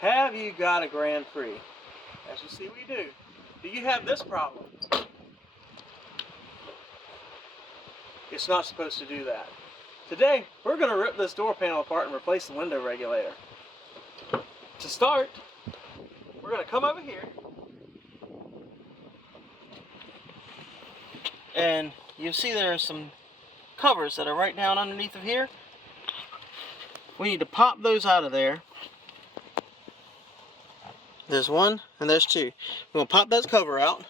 Have you got a Grand Prix? As you see, we do. Do you have this problem? It's not supposed to do that. Today, we're going to rip this door panel apart and replace the window regulator. To start, we're going to come over here. And you see there are some covers that are right down underneath of here. We need to pop those out of there. There's one and there's two. We're going to pop that cover out.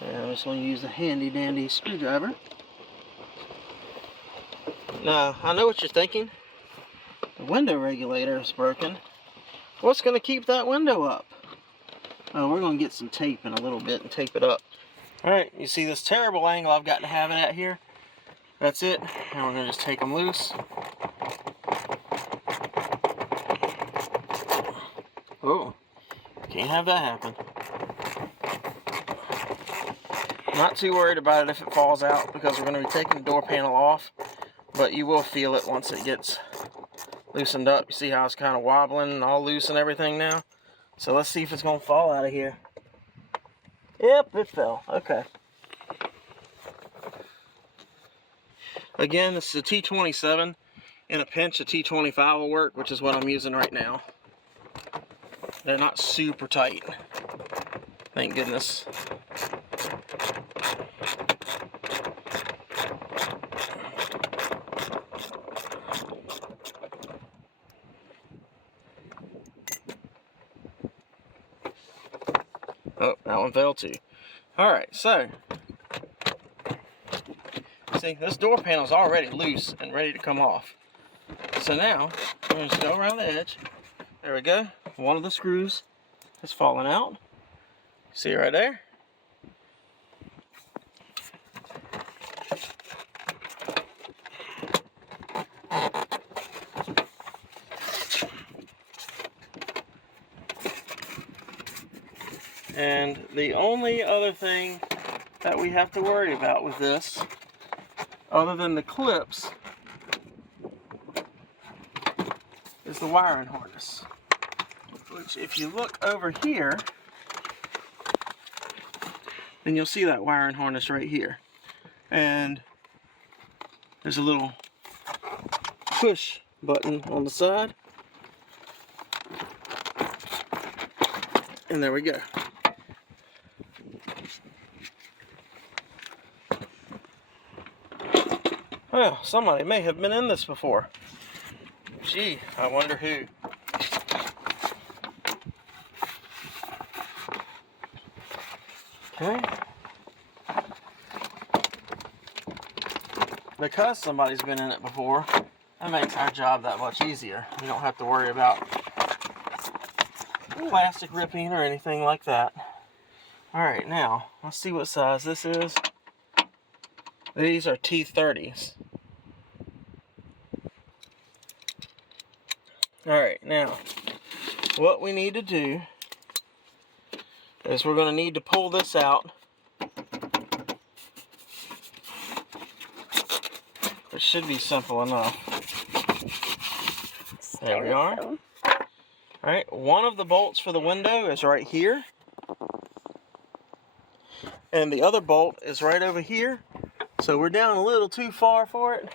And I'm just going to use a handy dandy screwdriver. Now, I know what you're thinking. The window regulator is broken. What's going to keep that window up? Oh, we're going to get some tape in a little bit and tape it up. Alright, you see this terrible angle I've got to have it at here? That's it. And we're going to just take them loose. Oh, can't have that happen. Not too worried about it if it falls out because we're going to be taking the door panel off, but you will feel it once it gets loosened up. You see how it's kind of wobbling and all loose and everything now? So let's see if it's going to fall out of here. Yep, it fell. Okay. Again, this is a T27. In a pinch, a T25 will work, which is what I'm using right now. They're not super tight. Thank goodness. Oh, that one fell too. Alright, so see, this door panel is already loose and ready to come off. So now, I'm going to just go around the edge. There we go. One of the screws has fallen out. See right there? And the only other thing that we have to worry about with this, other than the clips, is the wiring harness. Which, if you look over here, then you'll see that wiring harness right here. And there's a little push button on the side. And there we go. Well, somebody may have been in this before. Gee, I wonder who. Okay. Because somebody's been in it before, that makes our job that much easier. You don't have to worry about plastic ripping or anything like that. Alright, now, let's see what size this is. These are T30s. Alright, now, what we need to do is we're going to need to pull this out. It should be simple enough. There we are. Alright, one of the bolts for the window is right here. And the other bolt is right over here. So we're down a little too far for it.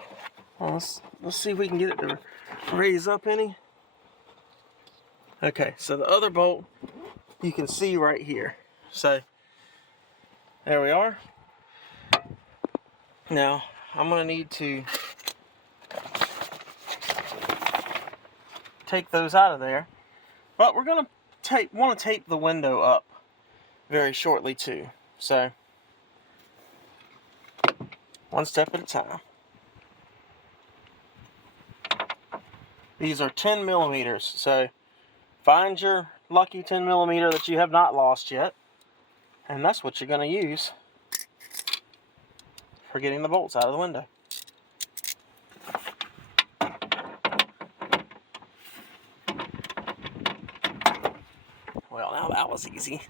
Well, let's see if we can get it to raise up any. Okay, so the other bolt you can see right here. So there we are. Now I'm going to need to take those out of there, but we're going to want to tape the window up very shortly too. So one step at a time. These are 10 millimeters, so find your lucky 10 millimeter that you have not lost yet, and that's what you're going to use for getting the bolts out of the window. Well, now that was easy.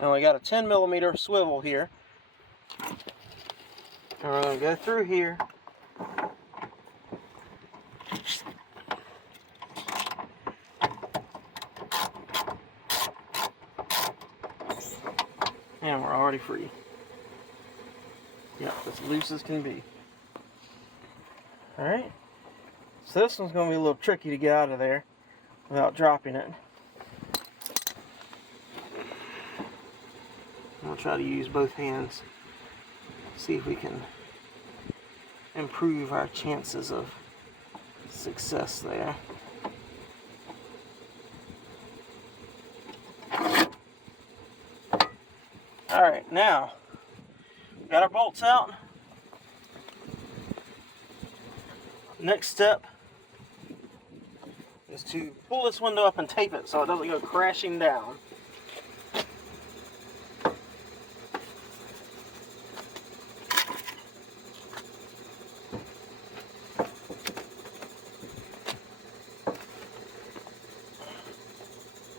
And we got a 10 millimeter swivel here And we're going to go through here. And we're already free. Yep, as loose as can be. Alright. So this one's going to be a little tricky to get out of there without dropping it. I'll try to use both hands. See if we can improve our chances of success there. Alright, now we got our bolts out. Next step is to pull this window up and tape it so it doesn't go crashing down.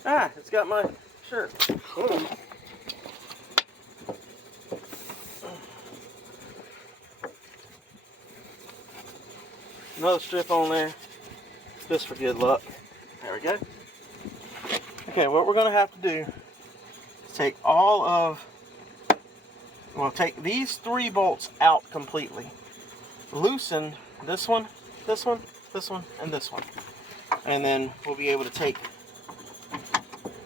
Ah, it's got my shirt. Boom. Another strip on there, just for good luck. There we go. Okay, what we're going to have to do is take take these 3 bolts out completely. Loosen this one, this one, this one, and this one. And then we'll be able to take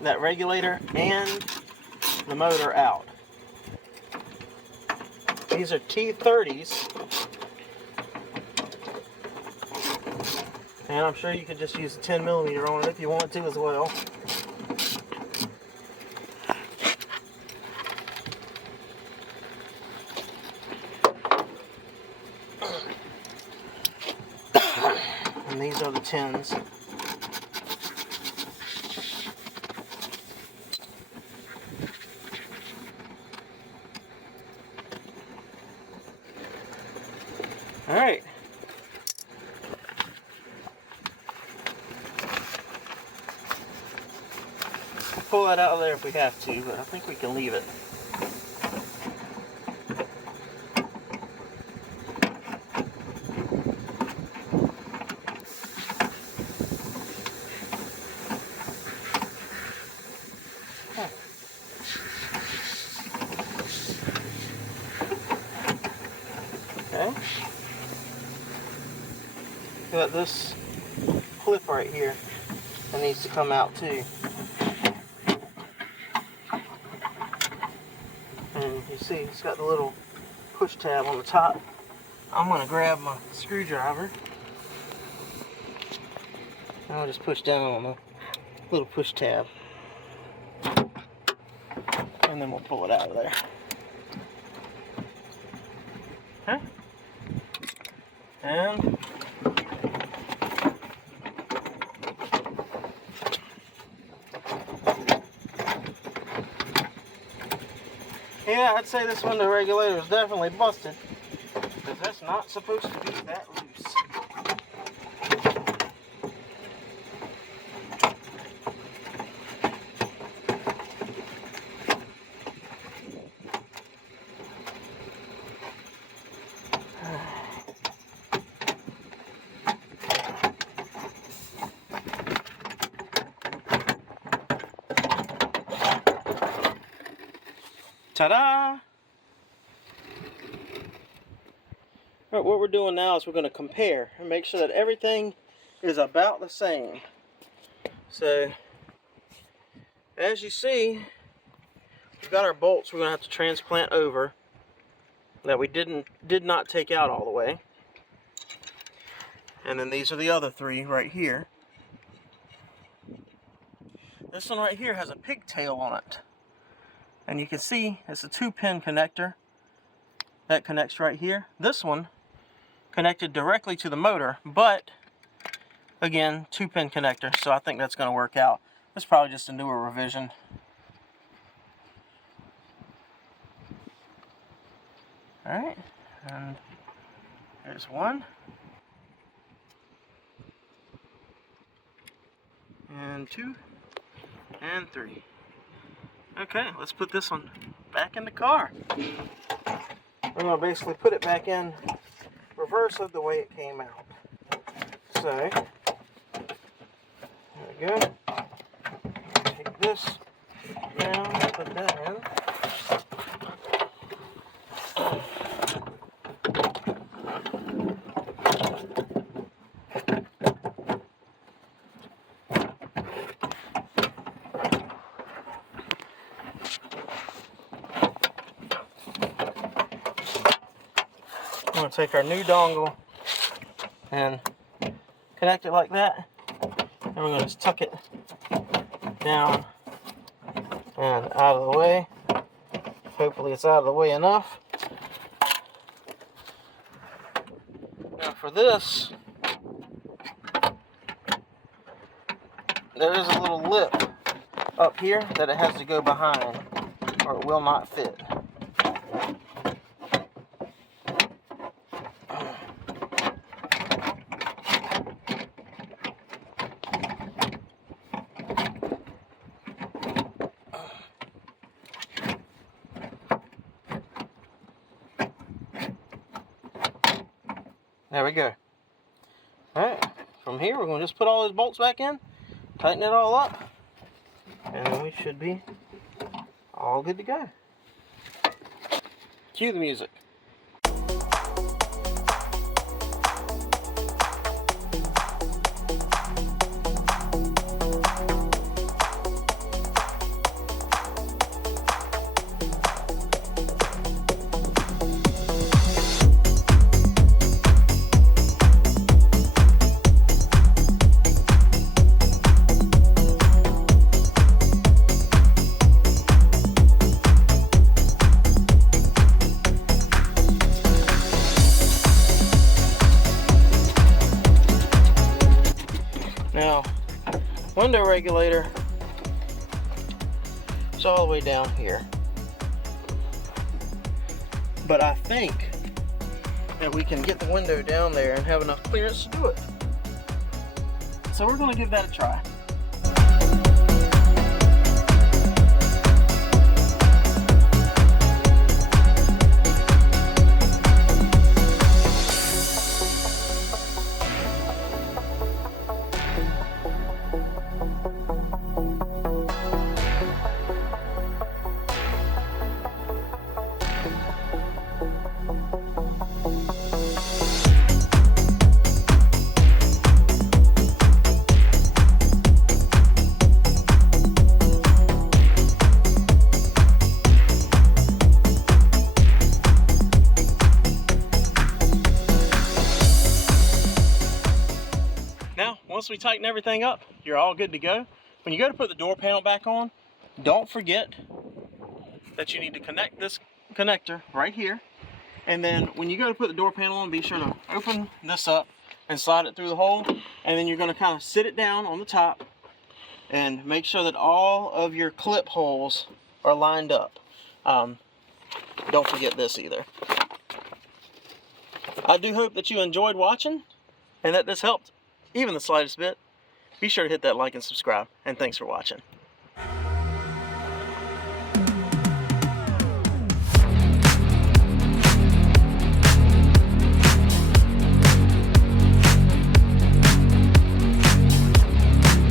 that regulator and the motor out. These are T30s. And I'm sure you could just use a 10mm on it if you want to as well. And these are the 10s. All right. We'll pull that out of there if we have to, but I think we can leave it. Okay. Got this clip right here that needs to come out too. And you see it's got the little push tab on the top. I'm going to grab my screwdriver and I'll just push down on the little push tab and then we'll pull it out of there. Okay. And yeah, I'd say this window regulator is definitely busted because that's not supposed to be that loose. Ta-da! Alright, what we're doing now is we're going to compare and make sure that everything is about the same. So, as you see, we've got our bolts we're going to have to transplant over that we did not take out all the way. And then these are the other 3 right here. This one right here has a pigtail on it. And you can see it's a 2-pin connector that connects right here. This one connected directly to the motor, but again, 2-pin connector, so I think that's going to work out. It's probably just a newer revision. Alright, and there's 1. And 2. And 3. Okay, let's put this one back in the car. we're going to basically put it back in reverse of the way it came out. So, there we go. Take this down, put that in. I'm going to take our new dongle and connect it like that, and we're going to just tuck it down and out of the way. Hopefully it's out of the way enough. Now for this, there is a little lip up here that it has to go behind, or it will not fit. There we go. Alright, from here we're going to just put all those bolts back in, tighten it all up, and then we should be all good to go. Cue the music. Now, window regulator is all the way down here, but I think that we can get the window down there and have enough clearance to do it. So we're going to give that a try. Now, once we tighten everything up, you're all good to go. When you go to put the door panel back on, don't forget that you need to connect this connector right here. And then when you go to put the door panel on, be sure to open this up and slide it through the hole. And then you're going to kind of sit it down on the top and make sure that all of your clip holes are lined up. Don't forget this either. I do hope that you enjoyed watching and that this helped even the slightest bit. Be sure to hit that like and subscribe, and thanks for watching.